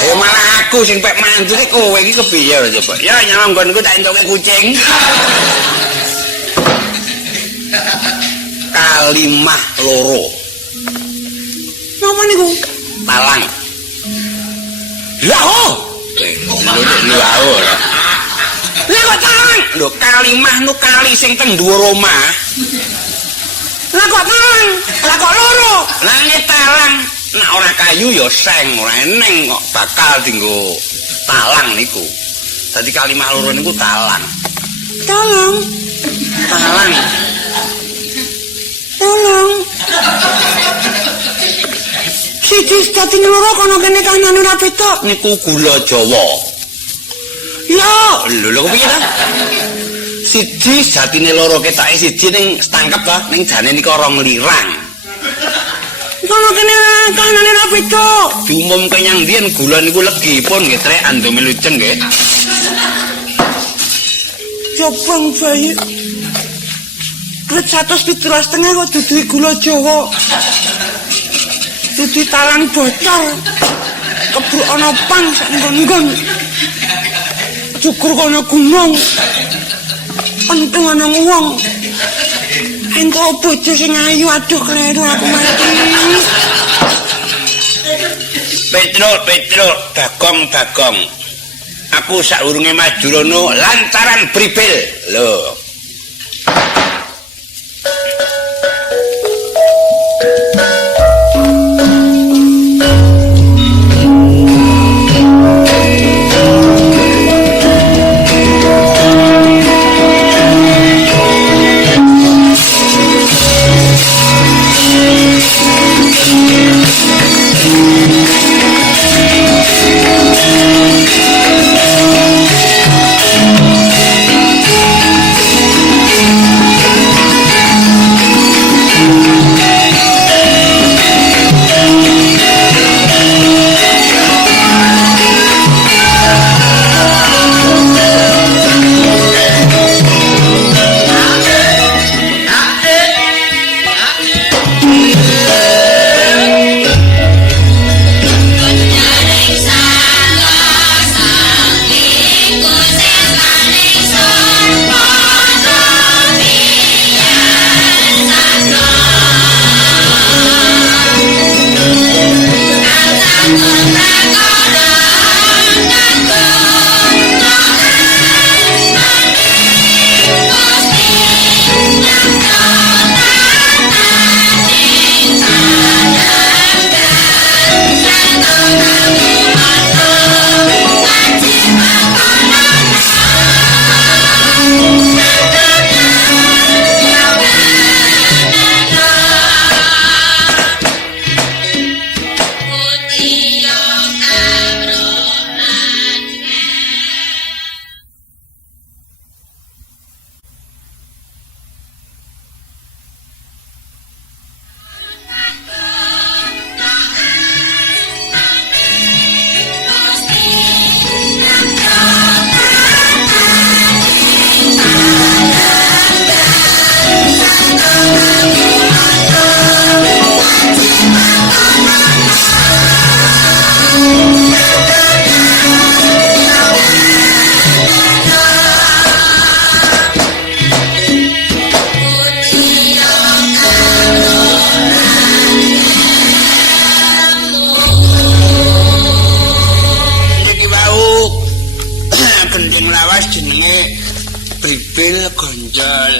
Ayo malah aku sing pek mantu iki kowe iki kepiye coba. Ya nyawang nggonku tak entuke kucing. Kalimah loro. Napa niku? Talang. Lah oh. Lah oh. Lah kok talang? Lho kalimah nu kali sing teng dhuwur omah. Lah kok talang? Lah kok loro? Lah nek talang nek ora kayu ya seng, ora eneng kok bakal dienggo talang niku. Dadi kalimah loro niku talang. Talang. Talang. Talang. Siji dadi loro kono kene kanan ora beda. Niku gula Jawa. Ya, lho kepiye ta? Siji jatine loro ketake siji ning setangkep ta, ning jane niku ora nglirang. Kono kene kanane ora beda. Diumumke nyang ndiyen gula niku legipun nggih trek ando melujeng nggih. Jobang bayi. Duit 117,5 kok dudu gula Jawa. Dudu talang bocor. Kebruk ana pang sak nggon-nggon. Cukur kono gunung. Penting ana wong. Entuk bojo sing ayu aduh kleru aku mati. Petro, Bagong. Aku saurunge maju rono lantaran pribil. Lho. dol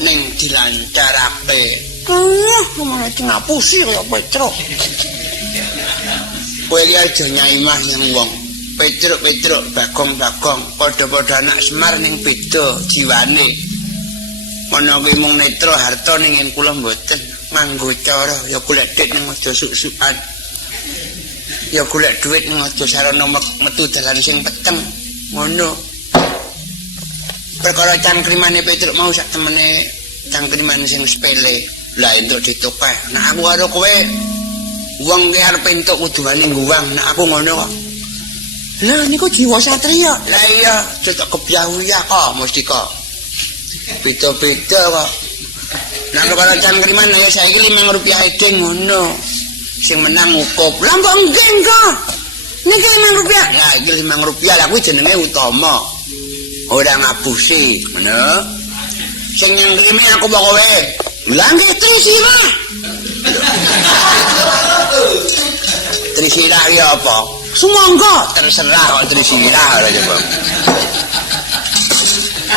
ning dilancarake. Malah ngapusi kaya Petruk. Kowe iki aja nyaimah yang wong. Petruk, Bagong, padha-padha anak Semar ning beda jiwane. Ana kuwi mung netra harta ning kula mboten. Nganggo cara ya golek dhuwit ning aja suk-sukan. Ya golek dhuwit ning aja sarana metu dalan sing peteng. Ngono. Perkara cangkrimane Petruk mau sak temene cangkriman sing sepele. Lah entuk ditukeh. Nah aku karo kowe wong ki arep entuk kudu wani nguwang. Nah aku ngono kok. Lah niku jiwa satria. Lah iya, cetok kebyawuya kok mesti kok. Beda-beda kok. Nah kalau cangkriman ya saiki Rp5 edeng ngono. Sing menang ukup. Lah kok nggih kok. Niki Rp5. Lah iki Rp5 lah kuwi jenenge utama. Ora ngapusi, ngono. Sing nyangkrimi aku kok kowe. Lah nggih Trisira. Trisira ya apa? Sumangga Terserah kok Trisira ora coba.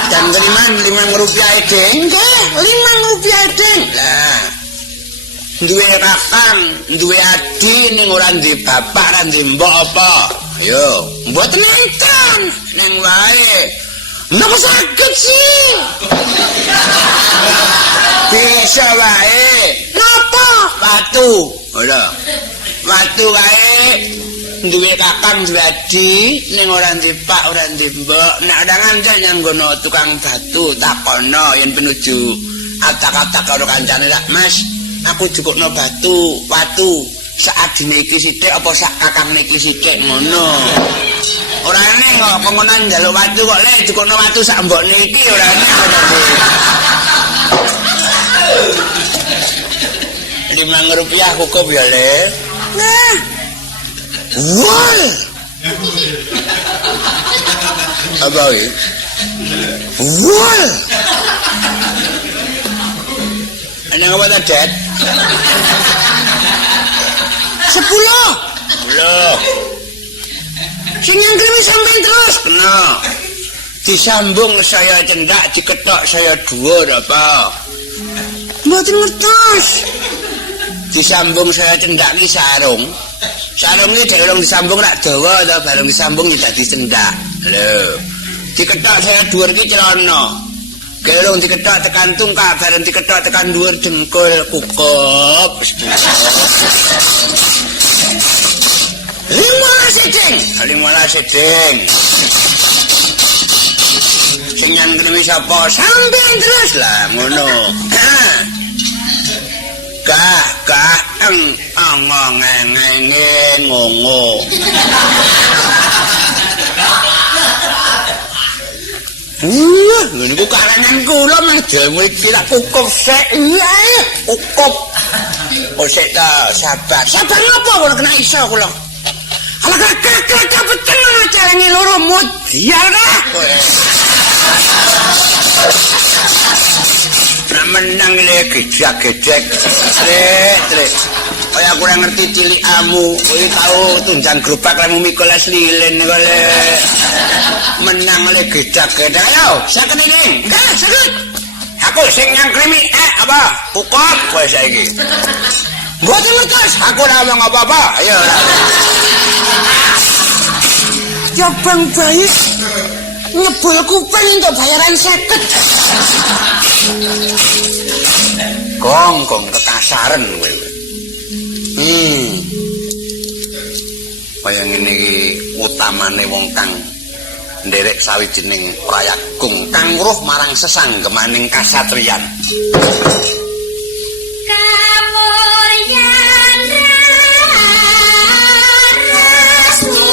Cangkriman Rp5 edeng. nggih Rp5 edeng. Lah duwe kakang, duwe adi ning ora ndek bapak, ora ndek mbok apa? Ayo, Mboten enten. ning wae. Napa saged sih? Bisa wae. Napa? Watu. Ora. Watu wae. Duwe kakang, duwe adi ning ora ndek pak, ora ndek mbok. Nek ada ngandel nyanggono tukang batu takono yen penuju atak-atak karo kancane rak Mas. Aku jukukno batu, watu. Sak adine iki sithik apa sak kakangne iki sithik ngono. Ora eneng kok pengonan njaluk watu kok le jukukno watu sak mbokne iki ora eneng. Rp5 cukup ya le. Nah. Woi. Apa iki? Woi. Ana apa ta, Det? 10. Loh, Sing nyangkrimi sampean terus. kena. Disambung saya cendak, diketok saya dhuwur apa? Mboten ngertos. Disambung saya cendak ki sarung. Sarung iki dhek urung disambung rak dawa ta bareng disambung ya dadi cendak. Lho. Diketok saya dhuwur ki celana. Gerung diketok tekan tungkak bareng diketok tekan dhuwur dengkul kukup. 15 edeng. 15 edeng. Sing nyangkrimi sapa? Sampean terus. Lah ngono. Ngongongengenge ngongo. Lha niku karangan kula mah dhewe iki lak kukup sik. Iya, Kukup. Oh sik ta, sabar. sabar ngapa kula kena iso kula. Ala kakak betul carane loro mut. Iya dah. Nah menang ini gejak-gejek. Trek. Kaya aku ora ngerti cilikamu. Kowe tau tunjang gerobak lemu Mikolas lilin kok le. Menang le gejak-gejek. Ayo, saken iki. Enggak, sakit. Aku sing nyangkrimi apa? Kukup kowe saiki. Mboten ngertos. Aku ora ngomong apa-apa. Ayo. Ya Bang Bayu. Nyebul kuping untuk bayaran 50. Gong kekasaran kowe. Kaya ngene iki utamane wong kang nderek sawijining prayagung kang weruh marang sesanggemaning kasatriyan. Kamulyan rasmu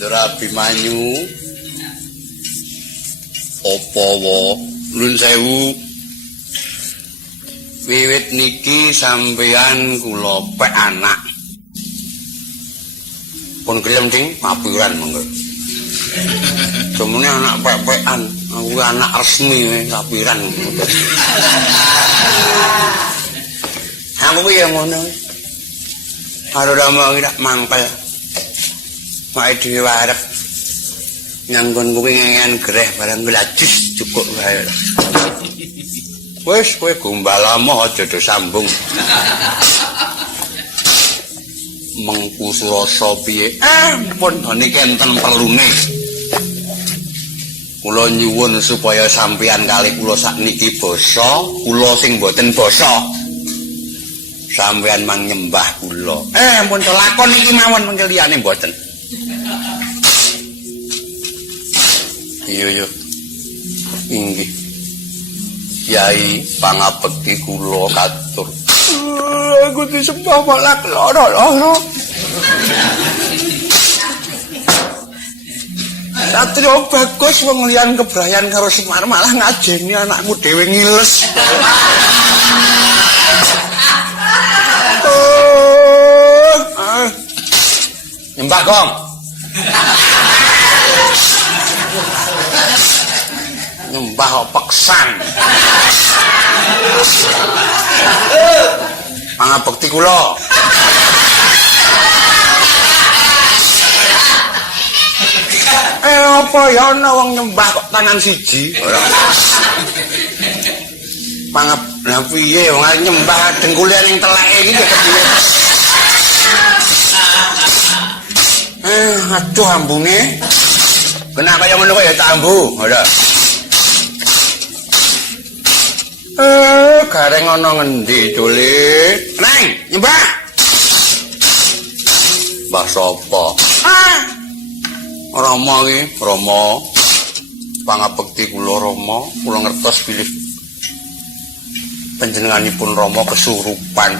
Ndara Abimanyu apa wae nuwun sewu wiwit niki sampeyan kula pek anak pun gelem ding papiran monggo jemune anak pek-pekan aku anak resmi papiran aku piye ngono karo rama iki tak mangkel wae dhewe warep nyanggon kuwi ngengen greh barang glajis cukup wae wis kowe gombalama aja do sambung mengku surasa piye pun niki enten perlune kula nyuwun supaya sampeyan kalih kula sakniki basa kula sing mboten basa sampeyan mang nyembah kula pun lakon iki mawon mengke liyane mboten iya inggih Kyai pangabekti kula katur aku disembah malah lara-lara Satrio bagus wong liyan kebrayan karo Semar malah ngajeni anakmu dhewe ngiles nyembah Gong nyembah peksan pangabekti kula apa ya ana wong nyembah kok tangan siji pangap lha piye wong arep nyembah dengkule ning teleke iki kepiye aduh ambune kenapa yang ngono kok ya tak ambu ora gareng ana ngendi Culik neng nyembah mbah sapa Rama iki Rama pangabekti kula Rama kula ngertos bilih panjenenganipun Rama kesurupan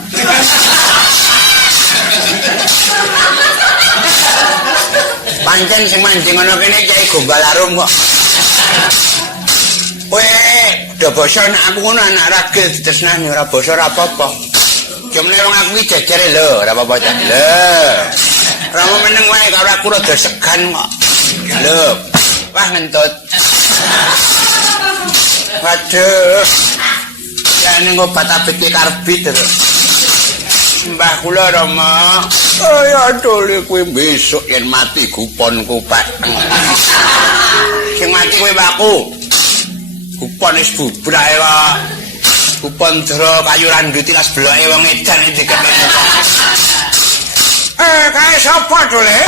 pancen sing manjing ana kene Kyai Gombal Arum kok kowe Do basa nek aku ngono anak ragil ditresnani ora basa ora apa-apa. Jemene wong aku iki jejere lho, ora apa-apa ta. Lho. Ora mau meneng wae karo aku rada segan kok. Lho. Wah ngentut. Waduh. Ya ning obat abet ki karbit terus. Mbah kula Rama. Ya dole kowe besok yen mati guponku, Pak. Sing mati kowe mbakku. Kupon wis bubrah kok. Kupon dra kayu randut las bloke wong edan iki diketeni. Kae sapa dole?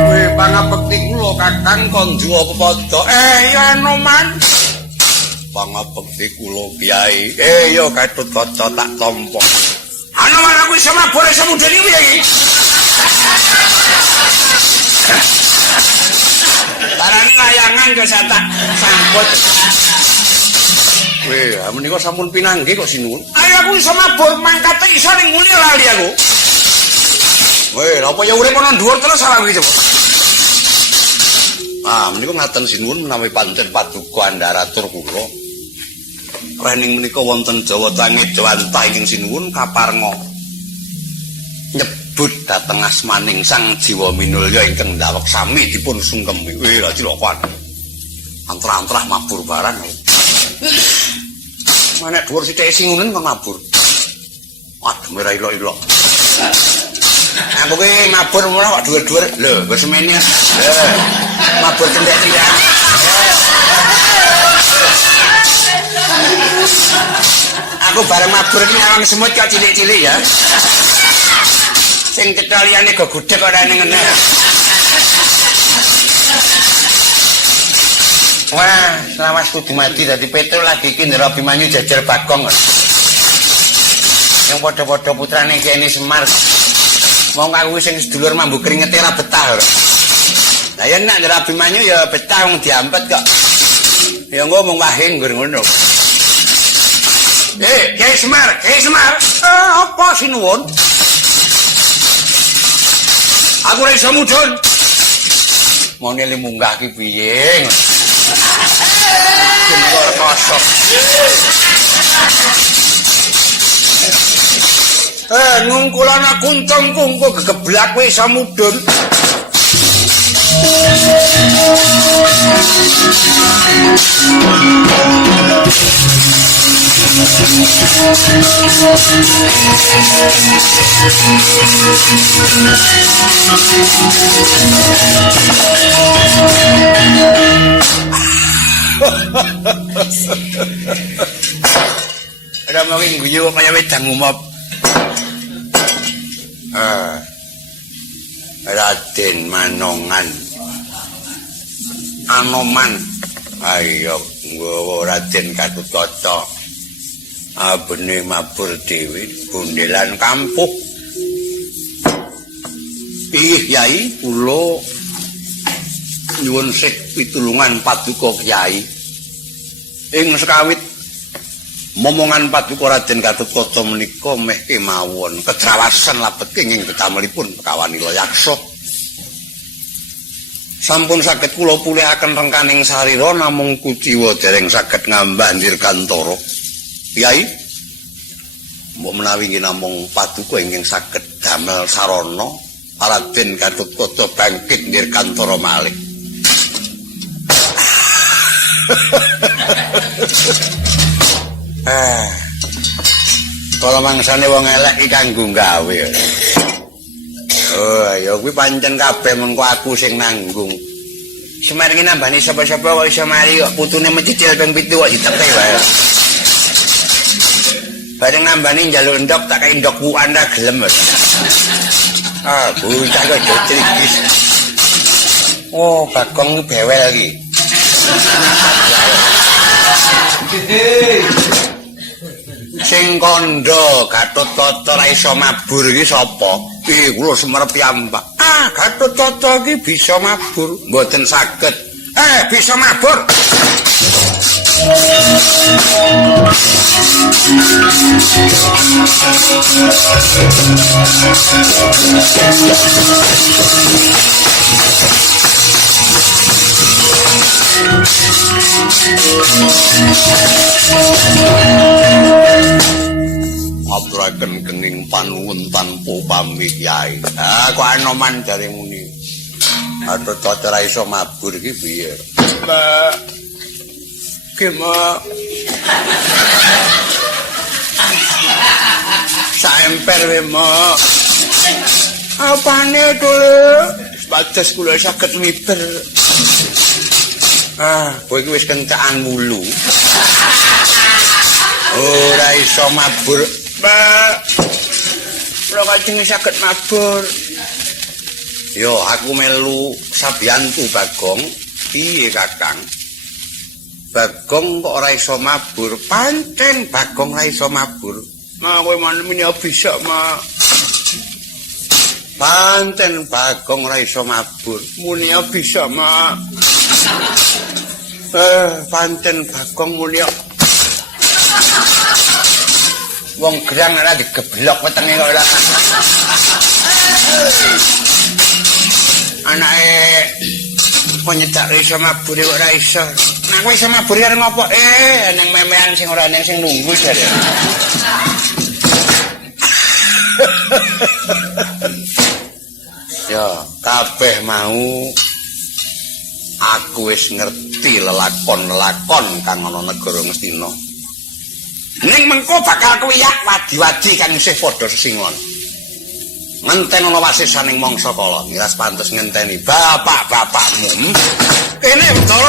Kowe pangabekti kula Kakang Konjo apa padha? Ya Noman. Pangabekti kula Kyai. Ya Katut Kaca tak tampa. Anoman aku iso mabur iso mudhun iki piye iki? Barane layangan kok tak sambut. Weh, menika sampun pinanggih kok sinuwun. Ayo aku iso mabur mangkate iso ning muli lali aku. Weh, apa ya urip ana dhuwur terus salah iki coba. Menika ngaten sinuwun menawi pancen paduka andharatur kula. Rening menika wonten Jawa Tangih Dewantah ingkang sinuwun kaparenga nyebut dhateng asmaning Sang Jiwa Minulya ingkang ndawek sami dipun sungkemi. Weh, lha cilokan. Antrah-antrah mabur barang. Manek dhuwur sithik singunen kok mabur. Waduh, merah ilok-ilok. Aku ki mabur ora kok dhuwur-dhuwur. Lho, wis semene. Mabur cendhek-cendhek. Aku bareng mabur iki awang semut kok cilik-cilik ya. Sing cetha liyane go gudheg ora ning ngene. Wah, selawas kudu mati dadi Petrus lagi iki ndara Abimanyu jajar Bagong. Yang padha-padha putrane kene Semar. Wong aku sing sedulur mambu kringete ora betah. Lah yen nek ndara Abimanyu ya betah wong diampet kok. Ya engko mung wahing ngono. Kiai Semar, Kiai Semar. Apa sinuwun? Aku ora iso mudhun. Mau nili munggah ki piye? Kendor kosok. Ngungkulana kuncungku engko gegeblak kowe iso mudhun. Ada mau guyu kaya wedang umop. Raden Manongan. Anoman. Ayo nggawa Raden Gatotkaca. Abene mabur dhewe bundelan kampung. Yai kula nyuwun sih pitulungan paduka Kyai. Ing sekawit momongan paduka Raden Gatotkaca menika meh kemawon kedrawasan labet kenging detamelipun Kawanila Yaksa. Sampun saged kula pulihaken rengkaning sarira namung kuciwa dereng saged ngambah dirgantara. Kyai, mbok menawi nggih namung paduka ingkang saged damel sarana Raden Gatotkaca bangkit dirgantara malih. Kala mangsane wong elek iki kanggo gawe. Ya kuwi pancen kabeh mengko aku sing nanggung. Semar ki nambani sapa-sapa kok iso mari kok putune mencicil ping 7 kok diteke wae. Bareng nambani njaluk ndok tak kei ndok wukan ra gelem. Ah, bocah kok jotrikis. Oh, Bagong iki bewel iki. Sing kandha Gatotkaca ra iso mabur iki sapa? Iki kula Semar piyambak. Ah, Gatotkaca iki bisa mabur, mboten saged. Bisa mabur. Aturaken kenging panuwun tanpa pamit Yai. Kok anoman jare muni. Gatotkaca ra iso mabur iki piye? Mbak. Gimana? Saemper we, Mak. Apane to? Sebatas kula saged miber. Kowe iki wis kencakan mulu. Ora iso mabur, Mbak. Kula kajeng saged mabur. Yo, aku melu sabiyantu Bagong. Piye, Kakang? Bagong kok ora iso mabur? Pancen Bagong ora iso mabur. Mak kowe muni bisa, Mak. Pancen Bagong ora iso mabur. Muni bisa, Mak. Pancen Bagong muni. Wong gerang ora digeblok wetenge kok ora. Anake penyedak iso mabur kok ora iso. Nah kowe iso mabur arep ngopo? Nang memean sing ora nang sing nunggu jare. Ya, kabeh mau aku wis ngerti lelakon-lelakon kang ana negara Ngastina. Ning mengko bakal kuwiyak wadi-wadi kang isih padha sesingon. Ngenten ana wasisaning mangsa kala, miras pantes ngenteni bapak-bapakmu. Kene betul.